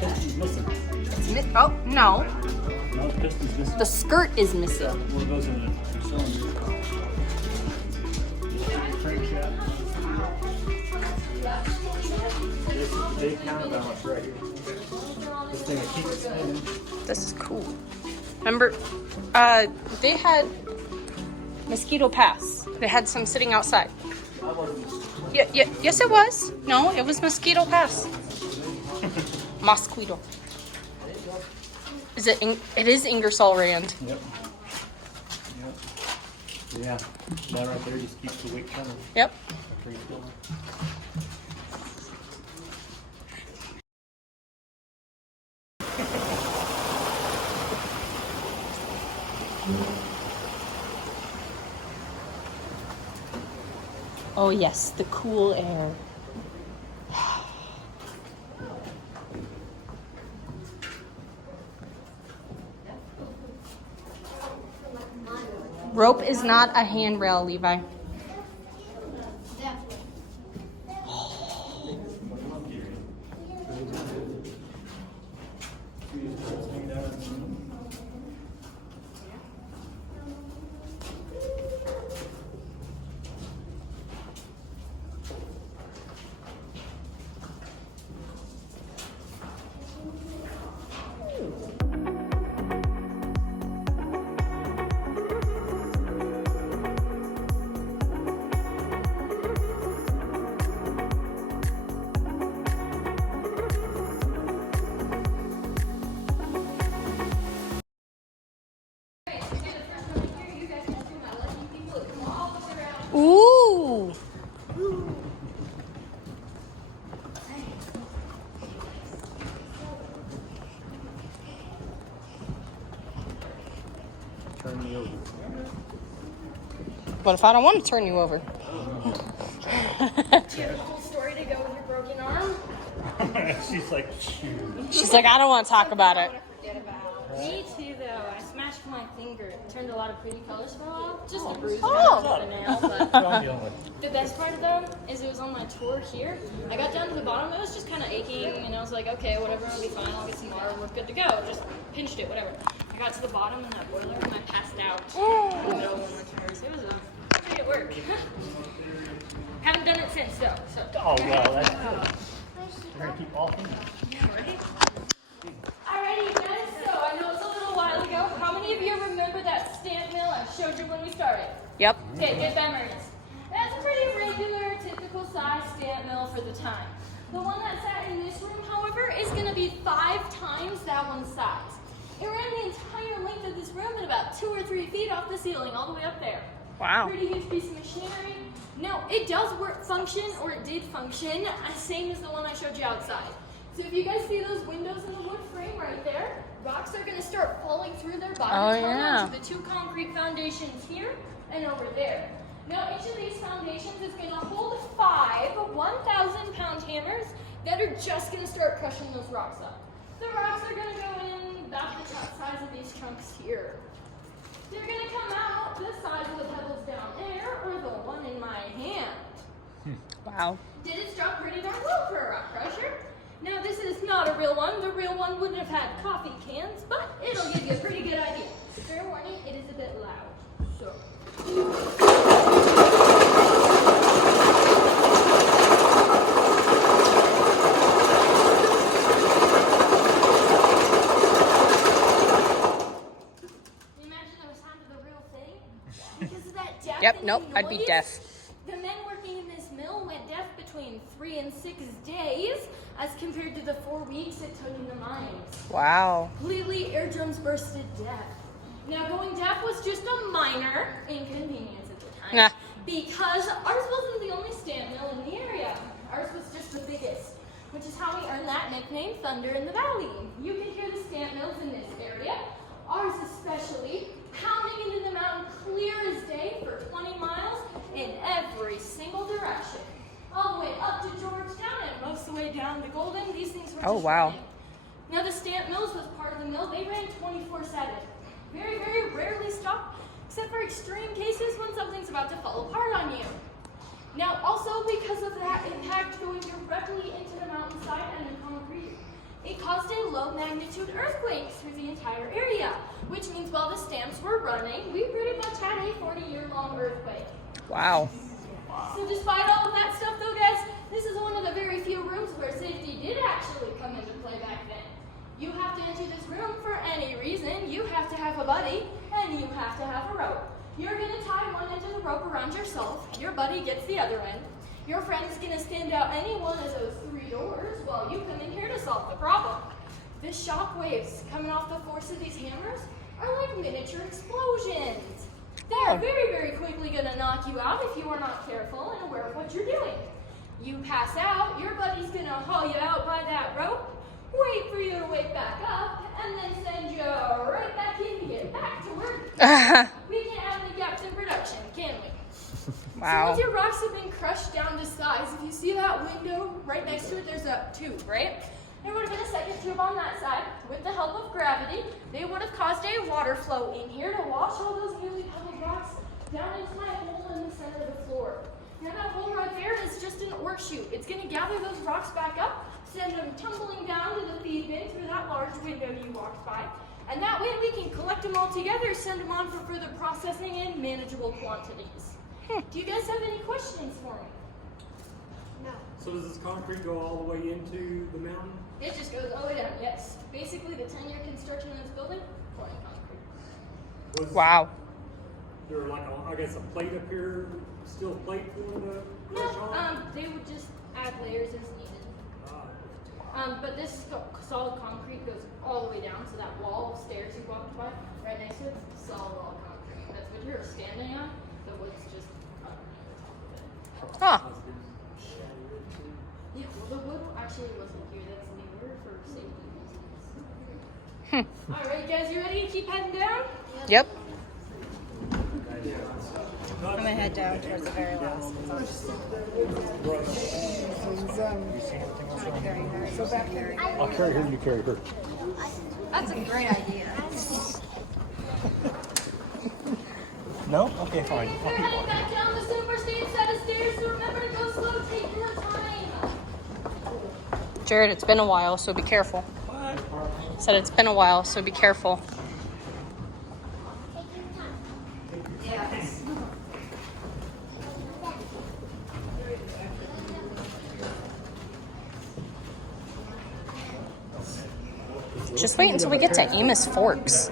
Pisty's missing. Oh, no. No, Pisty's missing. The skirt is missing. One goes in the cylinder. Crankshaft. This is the big counterbalance right here. This thing will keep it spinning. This is cool. Remember, they had mosquito pass. They had some sitting outside. Yes, it was. No, it was mosquito pass. Mosquito. Is it? It is Ingersoll Rand. Yep. Yeah. That right there just keeps the weight coming. Yep. Oh yes, the cool air. Rope is not a handrail, Levi. Ooh. Turn me over. What if I don't want to turn you over? Do you have a cool story to go with your broken arm? She's like, shoot. She's like, I don't want to talk about it. Me too, though. I smashed my finger. It turned a lot of pretty colors fell off. Just a bruise Oh. on the nail. But I'm dealing with. the best part of them is it was on my tour here. I got down to the bottom. It was just kind of aching, and I was like, okay, whatever, I'll be fine. I'll get some water. We're good to go. Just pinched it, whatever. I got to the bottom in that boiler, and I passed out in the middle of one of my tours. It was pretty good work. Haven't done it since, though. So. Oh, well, that's good. We're going to keep all things. Yeah, right? Alrighty, guys, so I know it's a little while ago. How many of you remember that stamp mill I showed you when we started? Yep. Okay, good memories. That's a pretty regular, typical size stamp mill for the time. The one that's sat in this room, however, is going to be 5 times that one's size. It ran the entire length of this room at about 2 or 3 feet off the ceiling, all the way up there. Wow. Pretty huge piece of machinery. No, it does function, or it did function, same as the one I showed you outside. So if you guys see those windows in the wood frame right there, rocks are going to start falling through their bottom onto the 2 concrete foundations here and over there. Now each of these foundations is going to hold 5 1,000-pound hammers that are just going to start crushing those rocks up. The rocks are going to go in about the size of these chunks here. They're going to come out the size of the pebbles down there or the one in my hand. Wow. Did it drop pretty darn well for a rock crusher? Now this is not a real one. The real one wouldn't have had coffee cans, but it'll give you a pretty good idea. Fair warning, it is a bit loud. So. Yep, nope, I'd be deaf. The men working in this mill went deaf between 3 and 6 days as compared to the 4 weeks it took in the mines. Wow. Completely eardrums bursted deaf. Now going deaf was just a minor inconvenience at the time. Nah. Because ours wasn't the only stamp mill in the area. Ours was just the biggest, which is how we earned that nickname, Thunder in the Valley. You can hear the stamp mills in this area. Ours especially, pounding into the mountain clear as day for 20 miles in every single direction. All the way up to Georgetown and most of the way down to Golden. These things were just running. Now the stamp mills was part of the mill. They ran 24/7. Very, very rarely stopped, except for extreme cases when something's about to fall apart on you. Now, also because of that impact going directly into the mountainside and the concrete, it caused a low magnitude earthquake through the entire area, which means while the stamps were running, we pretty much had a 40-year-long earthquake. Wow. So despite all of that stuff though, guys, this is one of the very few rooms where safety did actually come into play back then. You have to enter this room for any reason, you have to have a buddy, and you have to have a rope. You're gonna tie one end of the rope around yourself, your buddy gets the other end. Your friend's gonna stand out any one of those 3 doors while you come in here to solve the problem. The shock waves coming off the force of these hammers are like miniature explosions. They're very, very quickly gonna knock you out if you are not careful and aware of what you're doing. You pass out, your buddy's gonna haul you out by that rope, wait for you to wake back up, and then send you right back in to get back to work. We can't have any gaps in production, can we? Wow. So once your rocks have been crushed down to size, if you see that window right next to it, there's a tube, right? There would have been a second tube on that side. With the help of gravity, they would have caused a water flow in here to wash all those newly pebbled rocks down into my hole in the center of the floor. Now that hole right there is just an ore chute. It's going to gather those rocks back up, send them tumbling down to the feed bin through that large window you walked by. And that way we can collect them all together, send them on for further processing in manageable quantities. Do you guys have any questions for me? No. So does this concrete go all the way into the mountain? It just goes all the way down, yes. Basically, the 10-year construction of this building, pouring concrete. Was Wow. there like I guess a plate up here, still a plate for the crush on? They would just add layers as needed. But this solid concrete goes all the way down, so that wall of stairs you walked by, right next to it, solid wall concrete. That's what you're standing on. The wood's just underneath. Huh. Yeah, well, the wood actually wasn't here. That's newer for safety reasons. All right, guys, you ready to keep heading down? Yep. I'm gonna head down towards the very last. Not carrying her. So back there. I'll carry her, you carry her. That's a great idea. No? Okay, fine. If you're heading back down the super steep set of stairs, so remember to go slow. Take your time. Jared, it's been a while, so be careful. Said it's been a while, so be careful. Yes. Just wait until we get to Amos Forks.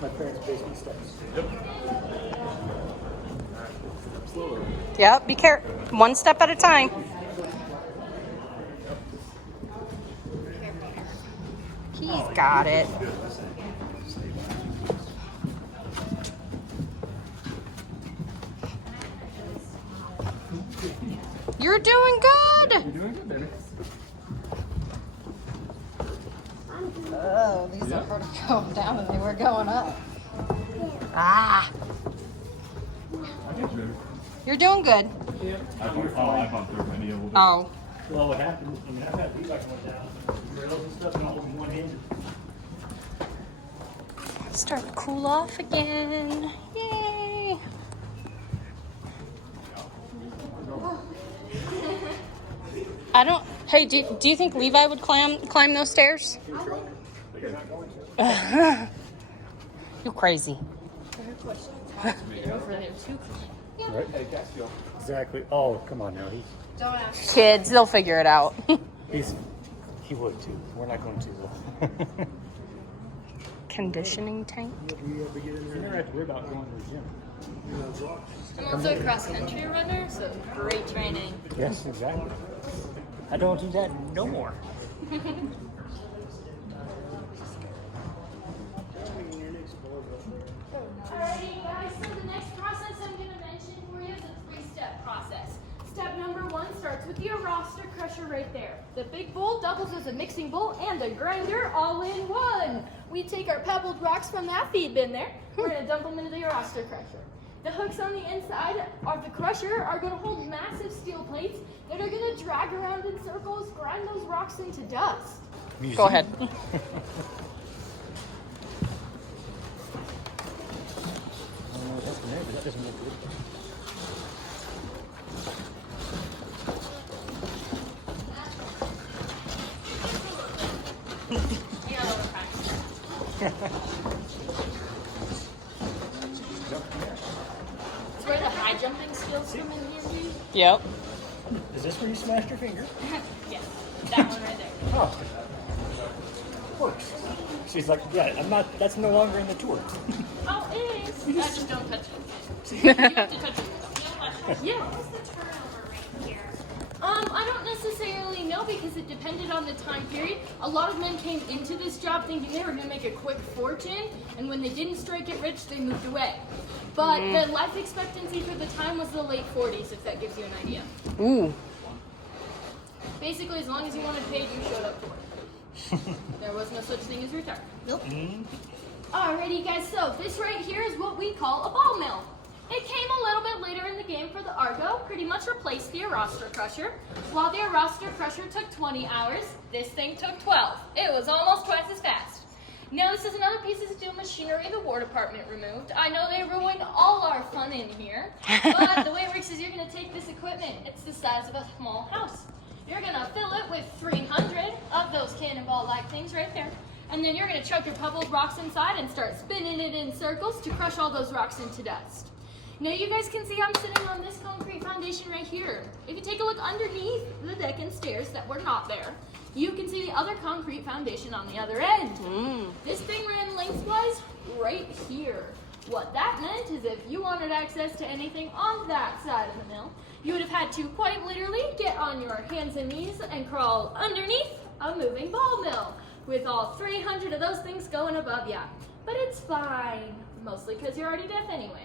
My parents' basement steps. Yep, be careful. One step at a time. He's got it. You're doing good. You're doing good, baby. Oh, these are sort of going down and they were going up. Ah, you're doing good. I bumped through many of them. Oh, Well, what happened, I mean, I've had these like went down, rails and stuff, and all in one end. start to cool off again. Yay. I don't. Hey, do you think Levi would climb those stairs? You crazy. Right? Exactly. Oh, come on now. Don't ask. Kids, they'll figure it out. He would too. We're not going to. Conditioning tank. You never have to worry about going to the gym. I'm also a cross-country runner, so great training. Yes, exactly. I don't do that no more. Alrighty, guys, so the next process I'm going to mention for you is a 3-step process. Step number 1 starts with the roster crusher right there. The big bowl doubles as a mixing bowl and a grinder all in one. We take our pebbled rocks from that feed bin there. We're going to dump them into the roster crusher. The hooks on the inside of the crusher are going to hold massive steel plates that are going to drag around in circles, grind those rocks into dust. Go ahead. That doesn't look good. Yep. Is this where you smashed your finger? Yes, that one right there. Oh. Works. She's like, yeah, I'm not, that's no longer in the tour. Oh, it is. I just don't touch it. You have to touch it. Yeah. I don't necessarily know because it depended on the time period. A lot of men came into this job thinking they were going to make a quick fortune, and when they didn't strike it rich, they moved away. But the life expectancy for the time was the late 40s, if that gives you an idea. Ooh. Basically, as long as you wanted paid, you showed up for it. There was no such thing as retirement. Nope. Alrighty, guys, so this right here is what we call a ball mill. It came a little bit later in the game for the Argo, pretty much replaced the Roster Crusher. While the Roster Crusher took 20 hours, this thing took 12. It was almost twice as fast. Now, this is another piece of steel machinery the War Department removed. I know they ruined all our fun in here, but the way it works is you're going to take this equipment. It's the size of a small house. You're going to fill it with 300 of those cannonball-like things right there. And then you're going to chuck your pebbled rocks inside and start spinning it in circles to crush all those rocks into dust. Now you guys can see I'm sitting on this concrete foundation right here. If you take a look underneath the deck and stairs that were not there, you can see the other concrete foundation on the other end. This thing ran lengthwise right here. What that meant is if you wanted access to anything on that side of the mill, you would have had to quite literally get on your hands and knees and crawl underneath a moving ball mill with all 300 of those things going above ya. But it's fine, mostly because you're already deaf anyway.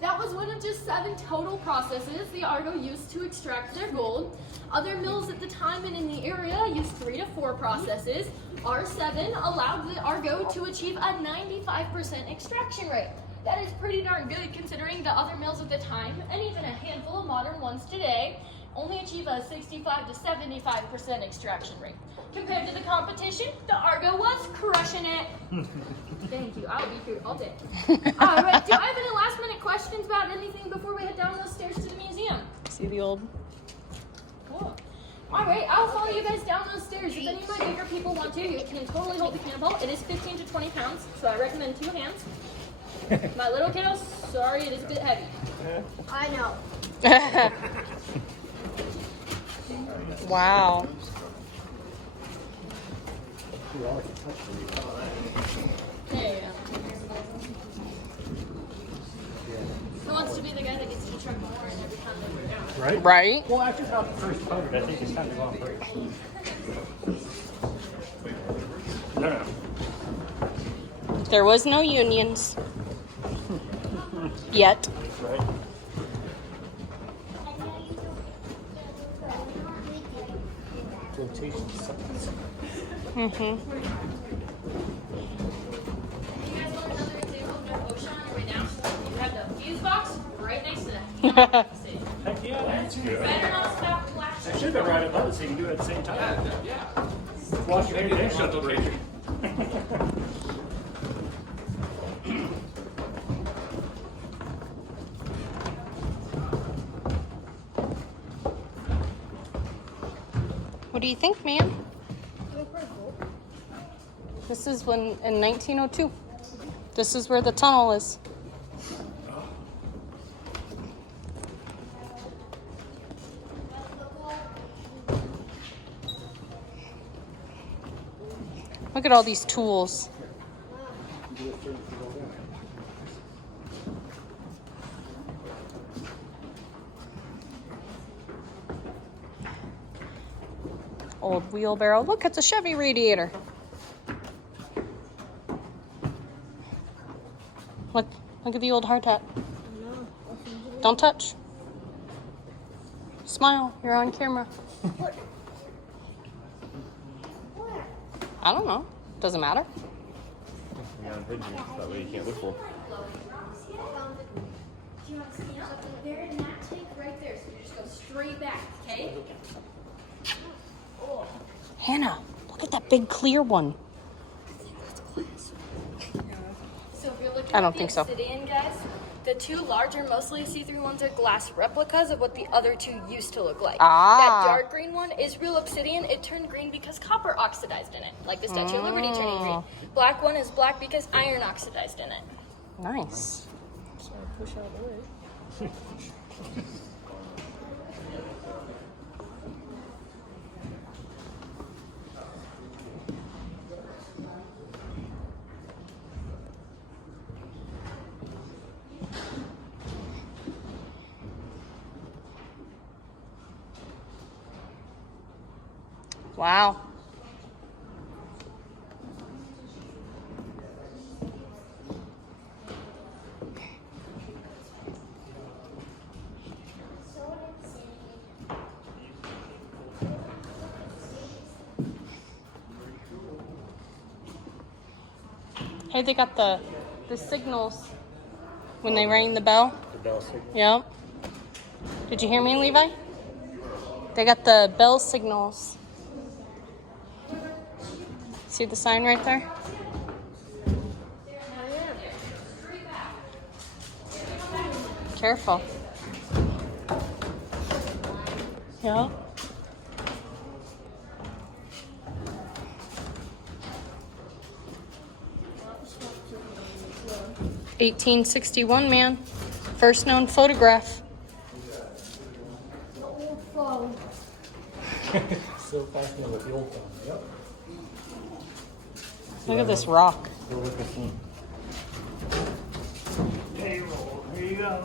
That was one of just 7 total processes the Argo used to extract their gold. Other mills at the time and in the area used 3 to 4 processes. R7 allowed the Argo to achieve a 95% extraction rate. That is pretty darn good considering the other mills at the time, and even a handful of modern ones today, only achieve a 65 to 75% extraction rate. Compared to the competition, the Argo was crushing it. Thank you, I'll be here all day. All right, do I have any last minute questions about anything before we head down those stairs to the museum? See the old... Cool. All right, I'll follow you guys down those stairs. If any of my bigger people want to, you can totally hold the cannonball. It is 15 to 20 pounds, so I recommend 2 hands. My little kiddos, sorry, it is a bit heavy. I know. Wow. Hey, who wants to be the guy that gets to truck more and every time they go down? Right? Right? Well, after about the first coat, I think it's time to go on break. No. There was no unions. Yet. Right? Rotation sucks. You guys want another example of no ocean on your way down? You have the fuse box right next to that. See? Heck yeah, that's good. Better not stop flashing. I should have been right above it so you can do it at the same time. Yeah. Wash your hands and break. What do you think, man? This is when in 1902. This is where the tunnel is. Look at all these tools. Old wheelbarrow. Look, it's a Chevy radiator. Look at the old hard hat. Don't touch. Smile, you're on camera. I don't know. Doesn't matter. Yeah, on video, that way you can't whistle. Do you want to see them? They're in that tank right there, so you just go straight back, okay? Hannah, look at that big clear one. So if you're looking I don't at the think so. obsidian, guys, the 2 larger, mostly see-through ones are glass replicas of what the other 2 used to look like. Ah. That dark green one is real obsidian. It turned green because copper oxidized in it, like the Statue of Liberty turning green. Black one is black because iron oxidized in it. Nice. Wow. Hey, they got the signals when they rang the bell. The bell signal. Yep. Did you hear me, Levi? They got the bell signals. See the sign right there? Careful. Yep. $1861, man. First known photograph. So fascinating with the old phone. Yep. Look at this rock. Go look at some payroll. Here you go.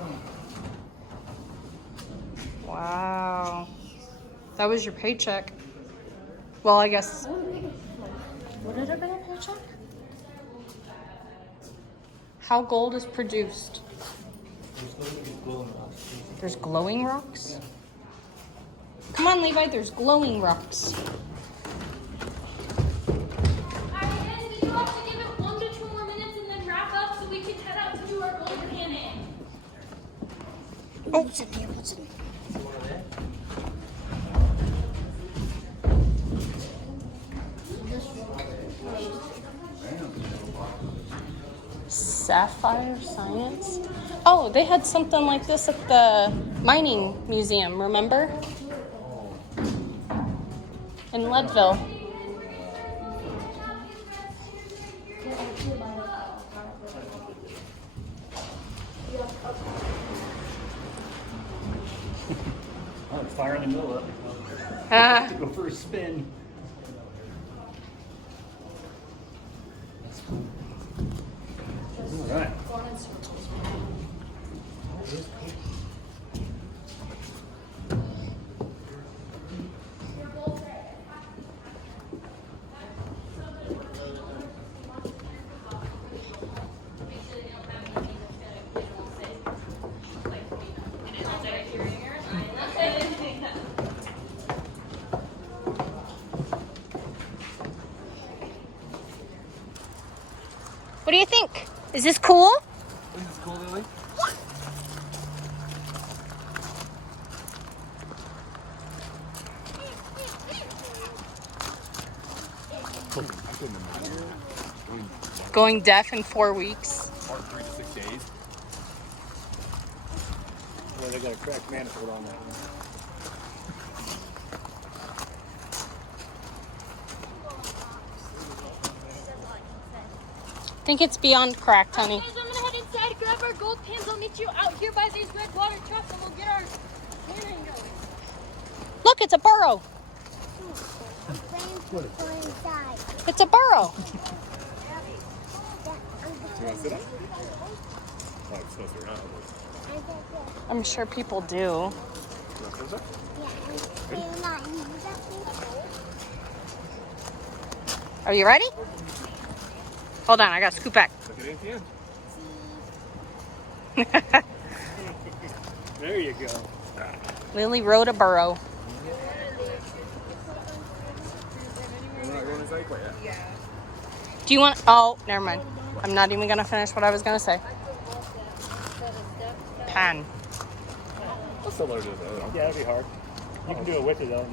Wow. That was your paycheck. Well, I guess. Would it have been a paycheck? How gold is produced? There's glowing rocks? Come on, Levi, there's glowing rocks. Alright, guys, we do have to give it 1 to 2 more minutes and then wrap up so we can head out to do our gold cannon. Oh. What's in here? What's in here? Sapphire science? Oh, they had something like this at the mining museum, remember? In Leadville. Oh, it's fire in the middle of it. Ah. Go for a spin. All right. What do you think? Is this cool? This is cool, Lily. Going deaf in 4 weeks. Or 3 to 6 days. Well, they got a cracked manifold on that one. I think it's beyond cracked, honey. Guys, I'm gonna head inside, grab our gold pins. I'll meet you out here by these red water trucks and we'll get our cannon going. Look, it's a burrow. It's a burrow. Do you want to sit up? Oh, it's supposed to be around. I'm sure people do. You want to sit up? Are you ready? Hold on, I gotta scoot back. Look at it at the end. There you go. Lily rode a burrow. We're not going inside quite yet. Do you want? Oh, never mind. I'm not even gonna finish what I was gonna say. Pen. That's similar to the other one. Yeah, that'd be hard. You can do it with it though.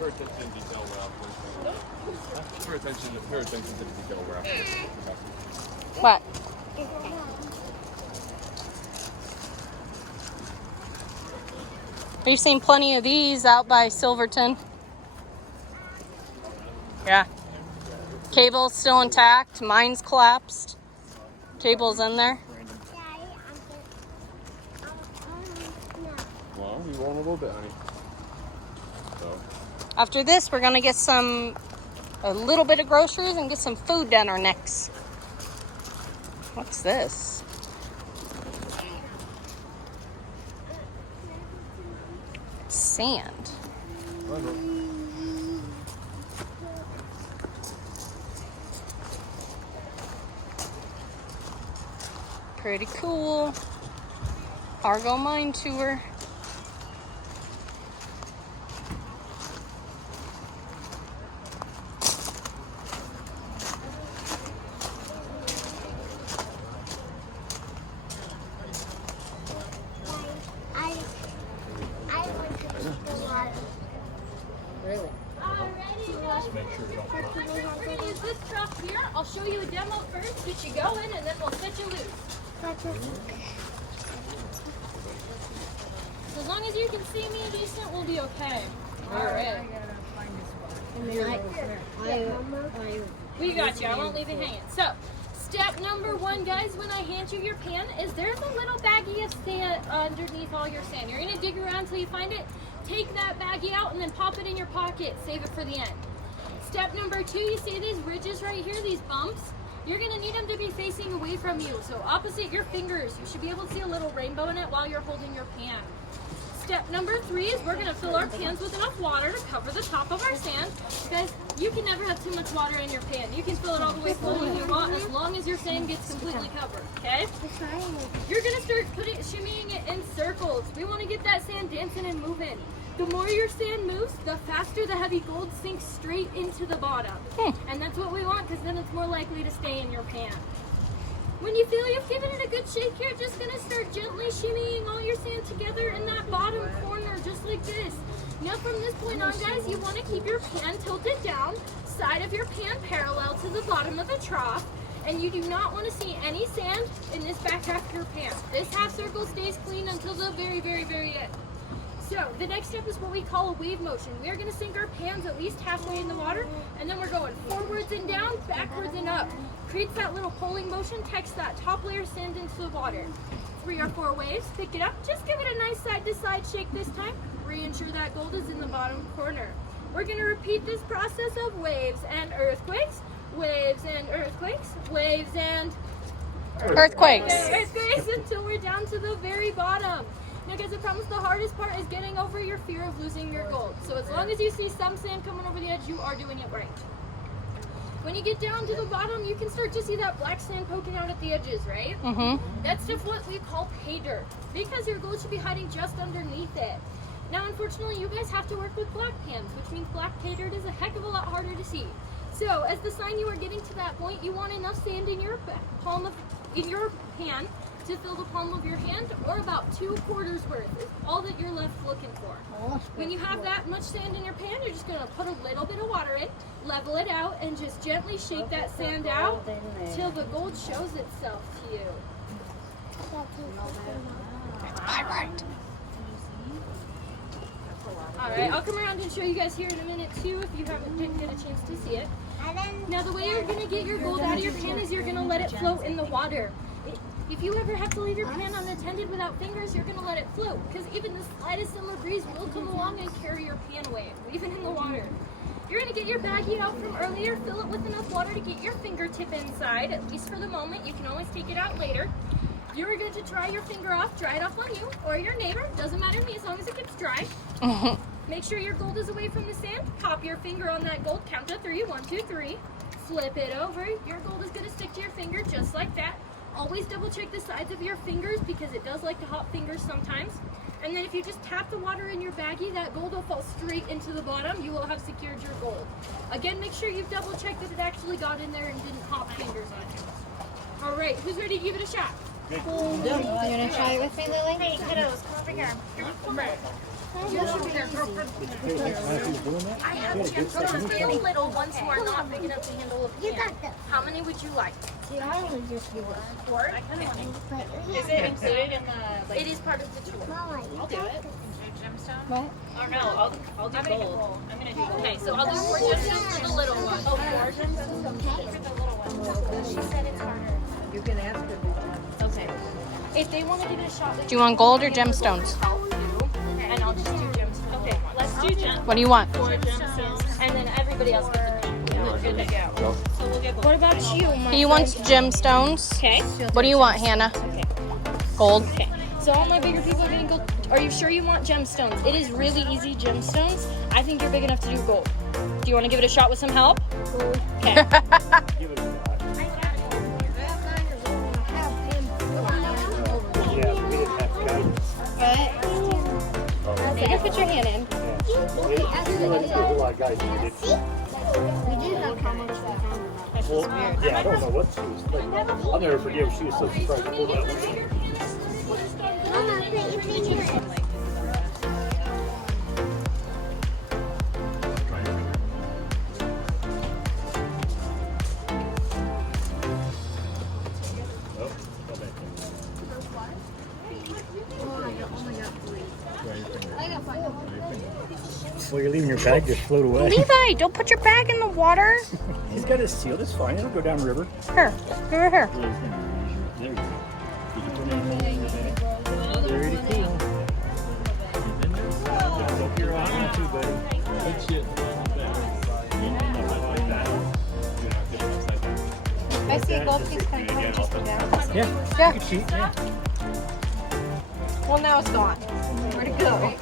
Pay attention to detail where I'm Pay attention to the detail where I'm What? We've seen plenty of these out by Silverton. Yeah. Cable's still intact. Mine's collapsed. Cable's in there. Well, we roll a little bit, honey. So. After this, we're gonna get a little bit of groceries and get some food down our necks. What's this? sand. Pretty cool. Argo mine tour. We're gonna use this trough here. I'll show you a demo first, get you going, and then we'll set you loose. So as long as you can see me decent, we'll be okay. All right. We got you. I won't leave you hanging. So, step number 1, guys, when I hand you your pan, is there's a little baggie of sand underneath all your sand. You're gonna dig around until you find it. Take that baggie out and then pop it in your pocket. Save it for the end. Step number 2, you see these ridges right here, these bumps? You're gonna need them to be facing away from you. So opposite your fingers. You should be able to see a little rainbow in it while you're holding your pan. Step number 3 is we're gonna fill our pans with enough water to cover the top of our sand. Guys, you can never have too much water in your pan. You can fill it all the way full if you want, as long as your sand gets completely covered, okay? You're gonna start shimmying it in circles. We wanna get that sand dancing and moving. The more your sand moves, the faster the heavy gold sinks straight into the bottom. And that's what we want, because then it's more likely to stay in your pan. When you feel you've given it a good shake, you're just going to start gently shimmying all your sand together in that bottom corner, just like this. Now from this point on, guys, you want to keep your pan tilted down, side of your pan parallel to the bottom of the trough, and you do not want to see any sand in this back half of your pan. This half circle stays clean until the very, very, very end. So the next step is what we call a wave motion. We are going to sink our pans at least halfway in the water, and then we're going forwards and down, backwards and up. Creates that little pulling motion, takes that top layer of sand into the water. 3 or 4 waves, pick it up, just give it a nice side to side shake this time. Reassure that gold is in the bottom corner. We're going to repeat this process of waves and earthquakes, waves and earthquakes, waves and Earthquakes. earthquakes until we're down to the very bottom. Now guys, I promise the hardest part is getting over your fear of losing your gold. So as long as you see some sand coming over the edge, you are doing it right. When you get down to the bottom, you can start to see that black sand poking out at the edges, right? That's just what we call pay dirt, because your gold should be hiding just underneath it. Now, unfortunately, you guys have to work with black pans, which means black pay dirt is a heck of a lot harder to see. So, as the sign you are getting to that point, you want enough sand in your pan to fill the palm of your hand, or about 2/4 worth is all that you're left looking for. When you have that much sand in your pan, you're just going to put a little bit of water in, level it out, and just gently shake that sand out till the gold shows itself to you. Alright, I'll come around and show you guys here in a minute too if you didn't get a chance to see it. Now the way you're going to get your gold out of your pan is you're going to let it float in the water. If you ever have to leave your pan unattended without fingers, you're going to let it float, because even the slightest summer breeze will come along and carry your pan away, even in the water. You're going to get your baggie out from earlier, fill it with enough water to get your fingertip inside, at least for the moment. You can always take it out later. You're going to dry your finger off, dry it off on you or your neighbor, doesn't matter to me as long as it gets dry. Make sure your gold is away from the sand, pop your finger on that gold, count to 3, 1, 2, 3, flip it over. Your gold is going to stick to your finger just like that. Always double check the sides of your fingers because it does like to hop fingers sometimes. And then if you just tap the water in your baggie, that gold will fall straight into the bottom. You will have secured your gold. Again, make sure you've double checked that it actually got in there and didn't hop fingers on it. All right, who's ready to give it a shot? You want to try it with me, Lily? Hey, kiddos, come over here. I have gemstones, the little ones who are not big enough to handle a pan. How many would you like? I only just do 4? Is it included in the, It is part of the tour. I'll do it. Gemstone? What? Or no, I'll do gold. I'm gonna do gold. Okay, so I'll do 4 gemstones for the little one. Oh, 4 gemstones? For the little one. She said it's harder. You can ask her. Okay. If they want to give it a shot, Do you want gold or gemstones? and I'll just do gemstones. Okay, let's do gemstones. What do you want? 4 gemstones. And then everybody else gets a Good to go. So we'll get gold. What about you, He wants gemstones. Okay. What do you want, Hannah? Gold. Okay. So all my bigger people are gonna go. Are you sure you want gemstones? It is really easy gemstones. I think you're big enough to do gold. Do you want to give it a shot with some help? Okay. Give it a shot. Yeah, we didn't have guidance. You can put your hand in. We didn't have a lot of guidance. We do have comments. Well, yeah, I don't know what she was thinking. I'll never forget when she was so surprised to pull that one. Mama, put your finger. Well, you're leaving your bag just float away. Levi, don't put your bag in the water. He's got it sealed. It's fine. It'll go down river. Here, give it here. There you go. Did you put it in your bag? Very cool. Hope you're on too, buddy. Good shit. If I see a gold piece, can I come and just do that? Yeah. Yeah. Good sheet. Yeah. Well, now it's gone. Where'd it go?